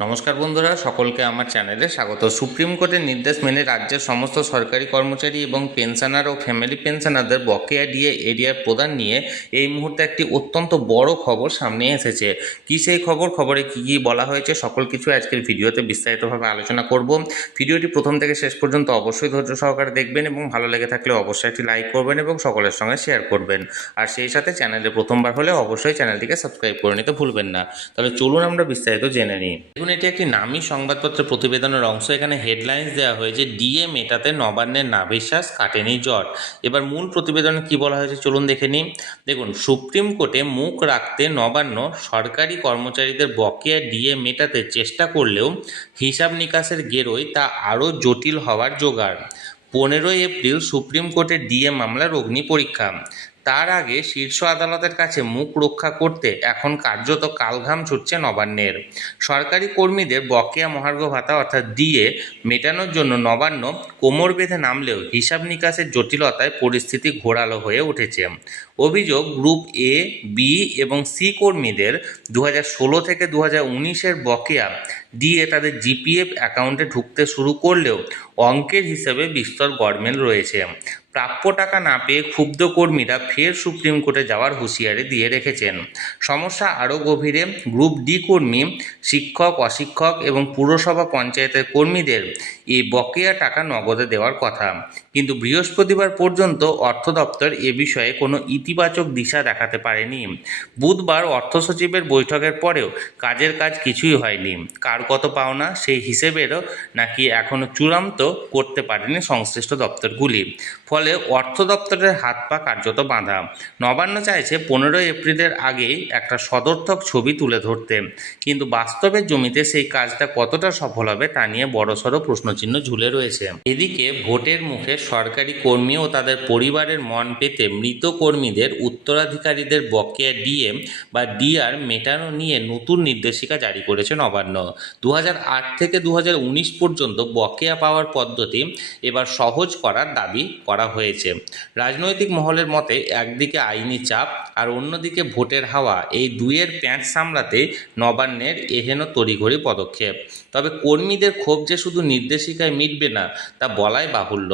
নমস্কার বন্ধুরা, সকলকে আমার চ্যানেলে স্বাগত। সুপ্রিম কোর্টের নির্দেশ মেনে রাজ্যের সমস্ত সরকারি কর্মচারী এবং পেনশনার ও ফ্যামিলি পেনশনারদের বকেয়া ডিএ এরিয়ার প্রদান নিয়ে এই মুহূর্তে একটি অত্যন্ত বড় খবর সামনে এসেছে। কি সেই খবরে কি কি বলা হয়েছে সকল কিছু আজকের ভিডিওতে বিস্তারিতভাবে আলোচনা করব। ভিডিওটি প্রথম থেকে শেষ পর্যন্ত অবশ্যই ধৈর্য সহকারে দেখবেন এবং ভালো লেগে থাকলে অবশ্যই একটি লাইক করবেন এবং সকলের সঙ্গে শেয়ার করবেন। আর সেই সাথে চ্যানেলে প্রথমবার হলে অবশ্যই চ্যানেলটিকে সাবস্ক্রাইব করে নিতে ভুলবেন না। তাহলে চলুন আমরা বিস্তারিত জেনে নিই। এটি একটি নামী সংবাদপত্রের প্রতিবেদনের অংশ। এখানে হেডলাইন্স দেওয়া হয়েছে, ডিএ মেটাতে নবান্নের নাভিশ্বাস, কাটেনি জট। এবার মূল প্রতিবেদনে কি বলা হয়েছে চলুন দেখে নিই। দেখুন, সুপ্রিম কোর্টে মুখ রাখতে নবান্ন সরকারি কর্মচারীদের বকেয়া ডিএ মেটাতে চেষ্টা করলেও হিসাব নিকাশের গেরোয় তা আরও জটিল হওয়ার জোগাড়। 15 এপ্রিল সুপ্রিম কোর্টের ডিএ মামলার অগ্নি পরীক্ষা। তার আগে শীর্ষ আদালতের কাছে মুখ রক্ষা করতে এখন কার্যত কালঘাম ছুটছে নবান্নের। সরকারি কর্মীদের বকেয়া মহার্ঘ ভাতা অর্থাৎ ডিএ মেটানোর জন্য নবান্ন কোমর বেঁধে নামলেও হিসাব নিকাশের জটিলতায় পরিস্থিতি ঘোরালো হয়ে উঠেছে। অভিযোগ, গ্রুপ এ, বি এবং সি কর্মীদের 2016 থেকে 2019-এর বকেয়া ডিএ তাদের জিপিএফ অ্যাকাউন্টে ঢুকতে শুরু করলেও অঙ্কের হিসেবে বিস্তর গড়মেল রয়েছে। প্রাপ্য টাকা না পেয়ে ক্ষুব্ধ কর্মীরা ফের সুপ্রিম কোর্টে যাওয়ার হুঁশিয়ারি দিয়ে রেখেছেন। সমস্যা আরও গভীরে। গ্রুপ ডি কর্মী, শিক্ষক, অশিক্ষক এবং পুরসভা পঞ্চায়েতের কর্মীদের এই বকেয়া টাকা নগদে দেওয়ার কথা, কিন্তু বৃহস্পতিবার পর্যন্ত অর্থ দপ্তর এ বিষয়ে কোনো ইতিবাচক দিশা দেখাতে পারেনি। বুধবার অর্থ সচিবের বৈঠকের পরেও কাজের কাজ কিছুই হয়নি। কার কত পাওনা সেই হিসেবেরও নাকি এখনও চূড়ান্ত করতে পারেনি সংশ্লিষ্ট দপ্তরগুলি। ফলে অর্থ দপ্তরের হাত পা কার্যত বাঁধা। নবান্ন চাইছে 15 এপ্রিলের আগেই একটা সদর্থক ছবি তুলে ধরতে, কিন্তু বাস্তবের জমিতে সেই কাজটা কতটা সফল হবে তা নিয়ে বড়সড় প্রশ্নচিহ্ন ঝুলে রয়েছে। এদিকে ভোটের মুখে সরকারি কর্মী ও তাদের পরিবারের মন পেতে মৃত কর্মীদের উত্তরাধিকারীদের বকেয়া ডিএ বা ডিআর মেটানো নিয়ে নতুন নির্দেশিকা জারি করেছে নবান্ন। 2008 থেকে 2019 পর্যন্ত বকেয়া পাওয়ার পদ্ধতি এবার সহজ করার দাবি করা হয়েছে। রাজনৈতিক মহলের মতে একদিকে আইনি চাপ আর অন্যদিকে ভোটের হাওয়া, এই দুইয়ের প্যাঁচ সামলাতে নবান্নের এহেন তড়িঘড়ি পদক্ষেপ। তবে কর্মীদের ক্ষোভ যে শুধু নির্দেশিকায় মিটবে না তা বলাই বাহুল্য।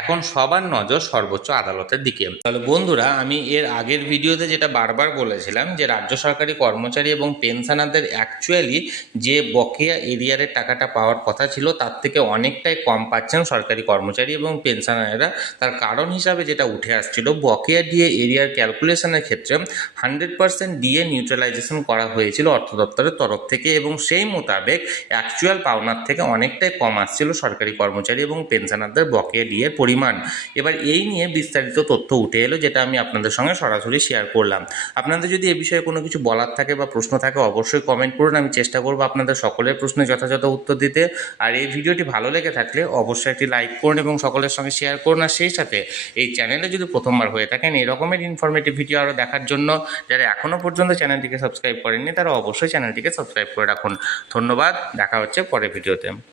এখন সবার নজর সর্বোচ্চ আদালতের দিকে। তাহলে বন্ধুরা, আমি এর আগের ভিডিওতে যেটা বারবার বলেছিলাম যে রাজ্য সরকারি কর্মচারী এবং পেনশনারদের অ্যাকচুয়ালি যে বকেয়া এরিয়ারের টাকাটা পাওয়ার কথা ছিল তার থেকে অনেকটাই কম পাচ্ছেন সরকারি কর্মচারী এবং পেনশনাররা। তার কারণ হিসাবে যেটা উঠে আসছিল, বকেয়া ডিএ এরিয়ার ক্যালকুলেশনের ক্ষেত্রে 100% ডিএ নিউট্রালাইজেশন করা হয়েছিল অর্থ দপ্তরের তরফ থেকে এবং সেই মোতাবেক অ্যাকচুয়াল পাওনার থেকে অনেকটাই কম আসছিল সরকারি কর্মচারী এবং পেনশনারদের বকেয়া ডিএর পরিমাণ। এবার এই নিয়ে বিস্তারিত তথ্য উঠে এলো, যেটা আমি আপনাদের সঙ্গে সরাসরি শেয়ার করলাম। আপনাদের যদি এ বিষয়ে কোনো কিছু বলার থাকে বা প্রশ্ন থাকে অবশ্যই কমেন্ট করুন। আমি চেষ্টা করব আপনাদের সকলের প্রশ্নে যথাযথ উত্তর দিতে। আর এই ভিডিওটি ভালো লেগে থাকলে অবশ্যই একটি লাইক করুন এবং সকলের সঙ্গে শেয়ার করুন। আর সেই সাথে এই চ্যানেলে যদি প্রথমবার হয়ে থাকেন এই রকমের ইনফরমেটিভ ভিডিও আরও দেখার জন্য যারা এখনও পর্যন্ত চ্যানেলটিকে সাবস্ক্রাইব করেননি তারা অবশ্যই চ্যানেলটিকে সাবস্ক্রাইব করে রাখুন। ধন্যবাদ, দেখা হচ্ছে পরের ভিডিওতে।